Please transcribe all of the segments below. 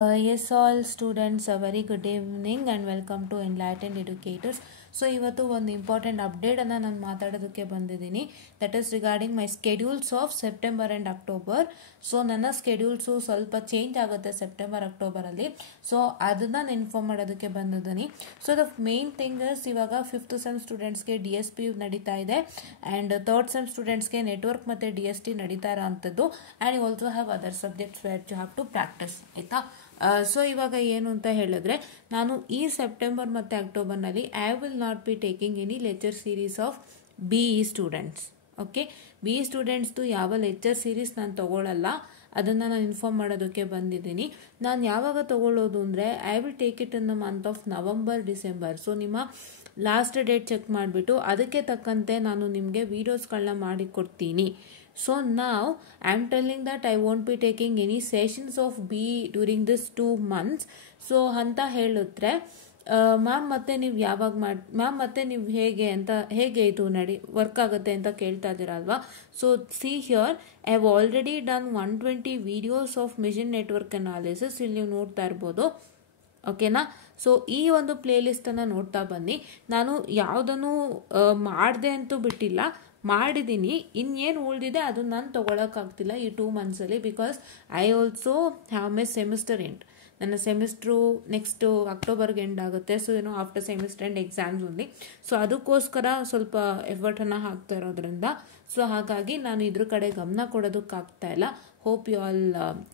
Yes, all students, a very good evening and welcome to Enlightened Educators. So, ಇವತ್ತು ಒಂದು important ಅಪ್ಡೇಟನ್ನು ನಾನು ಮಾತಾಡೋದಕ್ಕೆ ಬಂದಿದ್ದೀನಿ. That is regarding my schedules of September and October. So, ನನ್ನ ಸ್ಕೆಡ್ಯೂಲ್ಸು ಸ್ವಲ್ಪ change ಆಗುತ್ತೆ September ಅಕ್ಟೋಬರಲ್ಲಿ. So, ಅದನ್ನು ನಾನು ಇನ್ಫಾರ್ಮ್ ಮಾಡೋದಕ್ಕೆ ಬಂದಿದ್ದೀನಿ. So, the main thing is ಇವಾಗ 5th ಸೆಮ್ ಸ್ಟೂಡೆಂಟ್ಸ್ಗೆ DSP ನಡೀತಾ ಇದೆ ಆ್ಯಂಡ್ 3rd ಸೆಮ್ ಸ್ಟೂಡೆಂಟ್ಸ್ಗೆ ನೆಟ್ವರ್ಕ್ ಮತ್ತು DST ನಡೀತಾ ಇರೋವಂಥದ್ದು. And you also have other subjects where you have to practice, ಆಯಿತಾ? ಸೊ ಇವಾಗ ಏನು ಅಂತ ಹೇಳಿದ್ರೆ, ನಾನು ಈ ಸೆಪ್ಟೆಂಬರ್ ಮತ್ತು ಅಕ್ಟೋಬರ್ನಲ್ಲಿ I will not be taking any lecture series of BE students. Okay, BE ಸ್ಟೂಡೆಂಟ್ಸ್ದು ಯಾವ ಲೆಕ್ಚರ್ ಸೀರೀಸ್ ನಾನು ತೊಗೊಳ್ಳಲ್ಲ, ಅದನ್ನು ನಾನು ಇನ್ಫಾರ್ಮ್ ಮಾಡೋದಕ್ಕೆ ಬಂದಿದ್ದೀನಿ. ನಾನು ಯಾವಾಗ ತೊಗೊಳ್ಳೋದು ಅಂದರೆ I will take it in the month of November December. So ನಿಮ್ಮ ಲಾಸ್ಟ್ ಡೇಟ್ ಚೆಕ್ ಮಾಡಿಬಿಟ್ಟು ಅದಕ್ಕೆ ತಕ್ಕಂತೆ ನಾನು ನಿಮಗೆ ವೀಡಿಯೋಸ್ಗಳನ್ನ ಮಾಡಿಕೊಡ್ತೀನಿ. So now I am telling that I won't be taking any sessions of BE during this 2 months. So ಅಂತ ಹೇಳಿದ್ರೆ ma'am ಮತ್ತೆ ನೀವು ಯಾವಾಗ ಮ್ಯಾಮ್ ಮತ್ತೆ ನೀವು ಹೇಗೆ ಇದು ವರ್ಕ್ ಆಗುತ್ತೆ ಅಂತ ಕೇಳ್ತಾ ಇದ್ದೀರಲ್ವಾ? So see here I have already done 120 videos of mission network analysis. ಇಲ್ಲಿ ನೀವು ನೋಡ್ತಾ ಇರ್ಬೋದು, ಓಕೆನಾ? ಸೊ ಈ ಒಂದು ಪ್ಲೇಲಿಸ್ಟನ್ನು ನೋಡ್ತಾ ಬನ್ನಿ. ನಾನು ಯಾವುದನ್ನು ಮಾಡಿದೆ ಅಂತೂ ಬಿಟ್ಟಿಲ್ಲ, ಮಾಡಿದ್ದೀನಿ. ಇನ್ನೇನು ಉಳಿದಿದೆ ಅದನ್ನು ನಾನು ತೊಗೊಳಕ್ಕಾಗ್ತಿಲ್ಲ ಈ 2 ಮಂತ್ಸಲ್ಲಿ, because I also have my semester end. ನನ್ನ ಸೆಮಿಸ್ಟ್ರು ನೆಕ್ಸ್ಟ್ ಅಕ್ಟೋಬರ್ಗೆ ಎಂಡ್ ಆಗುತ್ತೆ. So after semester end exams only. So ಅದಕ್ಕೋಸ್ಕರ ಸ್ವಲ್ಪ ಎಫರ್ಟನ್ನು ಹಾಕ್ತಾ ಇರೋದ್ರಿಂದ ಸೊ ಹಾಗಾಗಿ ನಾನು ಇದ್ರ ಕಡೆ ಗಮನ ಕೊಡೋದಕ್ಕಾಗ್ತಾ ಇಲ್ಲ. Hope you all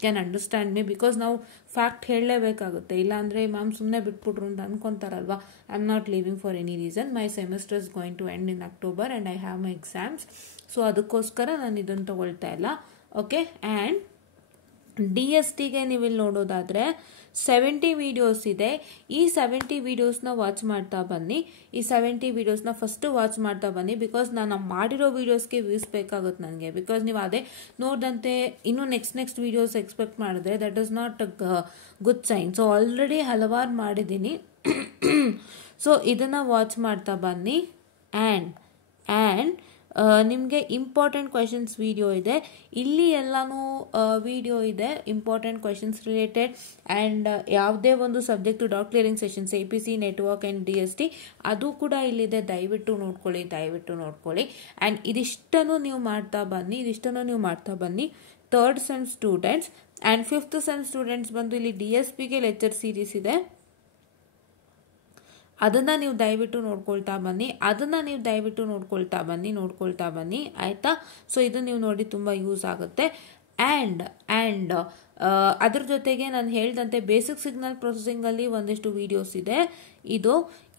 can understand me, because ನಾವು ಫ್ಯಾಕ್ಟ್ ಹೇಳಲೇಬೇಕಾಗುತ್ತೆ. ಇಲ್ಲಾಂದರೆ ಮ್ಯಾಮ್ ಸುಮ್ಮನೆ ಬಿಟ್ಬಿಟ್ರು ಅಂತ ಅನ್ಕೊತಾರಲ್ವಾ. I am not leaving for any reason. My semester is going to end in October and I have my exams. So ಅದಕ್ಕೋಸ್ಕರ ನಾನು ಇದನ್ನು ತೊಗೊಳ್ತಾ ಇಲ್ಲ. ಓಕೆ, ಆ್ಯಂಡ್ DSTಗೆ ನೀವು ಇಲ್ಲಿ ನೋಡೋದಾದರೆ 70 ವೀಡಿಯೋಸ್ ಇದೆ. ಈ 70 ವೀಡಿಯೋಸ್ನ ವಾಚ್ ಮಾಡ್ತಾ ಬನ್ನಿ. ಈ 70 ವೀಡಿಯೋಸ್ನ ಫಸ್ಟು ವಾಚ್ ಮಾಡ್ತಾ ಬನ್ನಿ, ಬಿಕಾಸ್ ನಾನು ಮಾಡಿರೋ ವೀಡಿಯೋಸ್ಗೆ ವ್ಯೂಸ್ ಬೇಕಾಗುತ್ತೆ ನನಗೆ. ಬಿಕಾಸ್ ನೀವು ಅದೇ ನೋಡಿದಂತೆ ಇನ್ನೂ ನೆಕ್ಸ್ಟ್ ವೀಡಿಯೋಸ್ ಎಕ್ಸ್ಪೆಕ್ಟ್ ಮಾಡಿದ್ರೆ that is not a good sign. So already ಹಲವಾರು ಮಾಡಿದ್ದೀನಿ. ಸೊ ಇದನ್ನು ವಾಚ್ ಮಾಡ್ತಾ ಬನ್ನಿ. ಆ್ಯಂಡ್ ನಿಮಗೆ ಇಂಪಾರ್ಟೆಂಟ್ ಕ್ವೆಶನ್ಸ್ ವಿಡಿಯೋ ಇದೆ. ಇಲ್ಲಿ ಎಲ್ಲನೂ ವಿಡಿಯೋ ಇದೆ ಇಂಪಾರ್ಟೆಂಟ್ ಕ್ವೆಶನ್ಸ್ ರಿಲೇಟೆಡ್. ಆ್ಯಂಡ್ ಯಾವುದೇ ಒಂದು subject dot clearing sessions APC network and DST ಅದು ಕೂಡ ಇಲ್ಲಿದೆ. ದಯವಿಟ್ಟು ನೋಡ್ಕೊಳ್ಳಿ. ಆ್ಯಂಡ್ ಇದಿಷ್ಟನ್ನು ನೀವು ಮಾಡ್ತಾ ಬನ್ನಿ 3rd sem students. And 5th sem students ಬಂದು ಇಲ್ಲಿ DSPಗೆ ಲೆಕ್ಚರ್ ಸೀರೀಸ್ ಇದೆ, ಅದನ್ನು ನೀವು ದಯವಿಟ್ಟು ನೋಡ್ಕೊಳ್ತಾ ಬನ್ನಿ, ಆಯಿತಾ? ಸೊ ಇದು ನೀವು ನೋಡಿ ತುಂಬ ಯೂಸ್ ಆಗುತ್ತೆ. ಆ್ಯಂಡ್ ಅದ್ರ ಜೊತೆಗೆ ನಾನು ಹೇಳ್ದಂತೆ ಬೇಸಿಕ್ ಸಿಗ್ನಲ್ ಪ್ರೊಸೆಸಿಂಗಲ್ಲಿ ಒಂದಿಷ್ಟು ವೀಡಿಯೋಸ್ ಇದೆ.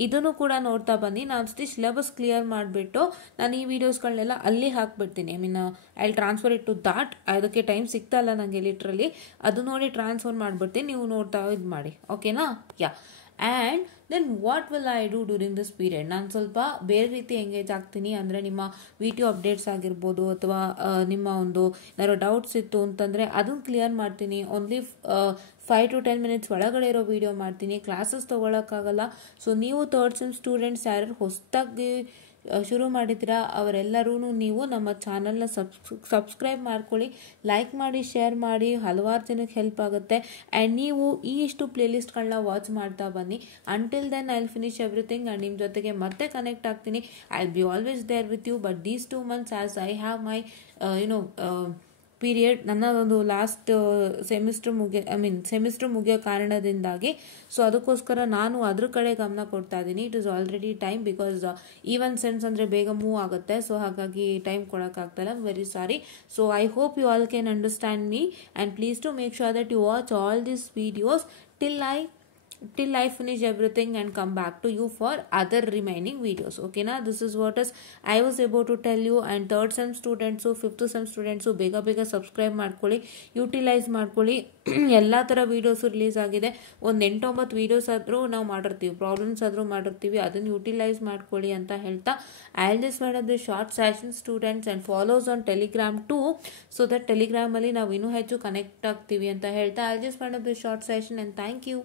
ಇದನ್ನು ಕೂಡ ನೋಡ್ತಾ ಬನ್ನಿ. ನಾನು ಸಿಲೆಬಸ್ ಕ್ಲಿಯರ್ ಮಾಡಿಬಿಟ್ಟು ನಾನು ಈ ವಿಡಿಯೋಸ್ಗಳನ್ನೆಲ್ಲ ಅಲ್ಲಿ ಹಾಕ್ಬಿಡ್ತೀನಿ. I mean I transfer it to that. ಅದಕ್ಕೆ ಟೈಮ್ ಸಿಗ್ತಾ ಇಲ್ಲ ನನಗೆ ಲಿಟ್ರಲಿ. ಅದು ನೋಡಿ ಟ್ರಾನ್ಸ್ಫರ್ ಮಾಡಿಬಿಡ್ತೀನಿ, ನೀವು ನೋಡ್ತಾ ಇದು ಮಾಡಿ, ಓಕೆನಾ? Yeah. And then what will I do during this period? ನಾನು ಸ್ವಲ್ಪ ಬೇರೆ ರೀತಿ ಎಂಗೇಜ್ ಆಗ್ತೀನಿ. ಅಂದರೆ ನಿಮ್ಮ ವಿಡಿಯೋ ಅಪ್ಡೇಟ್ಸ್ ಆಗಿರ್ಬೋದು, ಅಥವಾ ನಿಮ್ಮ ಒಂದು ಏನಾದ್ರು ಡೌಟ್ಸ್ ಇತ್ತು ಅಂತಂದರೆ ಅದನ್ನು ಕ್ಲಿಯರ್ ಮಾಡ್ತೀನಿ. ಓನ್ಲಿ 5 to 10 ಮಿನಿಟ್ಸ್ ಒಳಗಡೆ ಇರೋ ವಿಡಿಯೋ ಮಾಡ್ತೀನಿ. ಕ್ಲಾಸಸ್ ತೊಗೊಳಕ್ಕಾಗಲ್ಲ. ಸೊ ನೀವು 3rd ಸೆಮ್ ಸ್ಟೂಡೆಂಟ್ಸ್ ಯಾರು ಹೊಸದಾಗಿ ಶುರು ಮಾಡಿದ್ದೀರಾ ಅವರೆಲ್ಲರೂ ನೀವು ನಮ್ಮ ಚಾನಲ್ನ ಸಬ್ಸ್ಕ್ರೈಬ್ ಮಾಡ್ಕೊಳ್ಳಿ, ಲೈಕ್ ಮಾಡಿ, ಶೇರ್ ಮಾಡಿ. ಹಲವಾರು ಜನಕ್ಕೆ ಹೆಲ್ಪ್ ಆಗುತ್ತೆ. ಆ್ಯಂಡ್ ನೀವು ಇಷ್ಟು ಪ್ಲೇಲಿಸ್ಟ್ಗಳನ್ನ ವಾಚ್ ಮಾಡ್ತಾ ಬನ್ನಿ. Until then I will finish everything and ನಿಮ್ಮ ಜೊತೆಗೆ ಮತ್ತೆ ಕನೆಕ್ಟ್ ಆಗ್ತೀನಿ. I will be always there with you. But these 2 months as I have my period, ನನ್ನ ಒಂದು ಲಾಸ್ಟ್ ಸೆಮಿಸ್ಟರ್ ಮುಗಿಯೋ ಕಾರಣದಿಂದಾಗಿ ಸೊ ಅದಕ್ಕೋಸ್ಕರ ನಾನು ಅದ್ರ ಕಡೆ ಗಮನ ಕೊಡ್ತಾ ಇದ್ದೀನಿ. It is already time, because even sense ಅಂದರೆ ಬೇಗ ಮೂವ್ ಆಗುತ್ತೆ. ಸೊ ಹಾಗಾಗಿ ಟೈಮ್ ಕೊಡೋಕ್ಕಾಗ್ತಾಯಿಲ್ಲ. Very sorry. So I hope you all can understand me and please to make sure that you watch all these videos till I finish everything and come back to you for other remaining videos. Okay na, this is what is I was about to tell you. And 3rd sem students, 5th sem students ಬೇಗ subscribe ಮಾಡ್ಕೊಳ್ಳಿ, utilise ಮಾಡ್ಕೊಳ್ಳಿ. ಎಲ್ಲ ಥರ videos release ಆಗಿದೆ. ಒಂದು 8-9 videos ಆದರೂ ನಾವು ಮಾಡಿರ್ತೀವಿ, ಪ್ರಾಬ್ಲಮ್ಸ್ ಆದರೂ ಮಾಡಿರ್ತೀವಿ. ಅದನ್ನು ಯೂಟಿಲೈಸ್ ಮಾಡ್ಕೊಳ್ಳಿ ಅಂತ ಹೇಳ್ತಾ I will just made the short session students and follows on Telegram too, so that ಟೆಲಿಗ್ರಾಮಲ್ಲಿ ನಾವು ಇನ್ನೂ ಹೆಚ್ಚು ಕನೆಕ್ಟ್ ಆಗ್ತೀವಿ ಅಂತ ಹೇಳ್ತಾ I will just made the short session and thank you.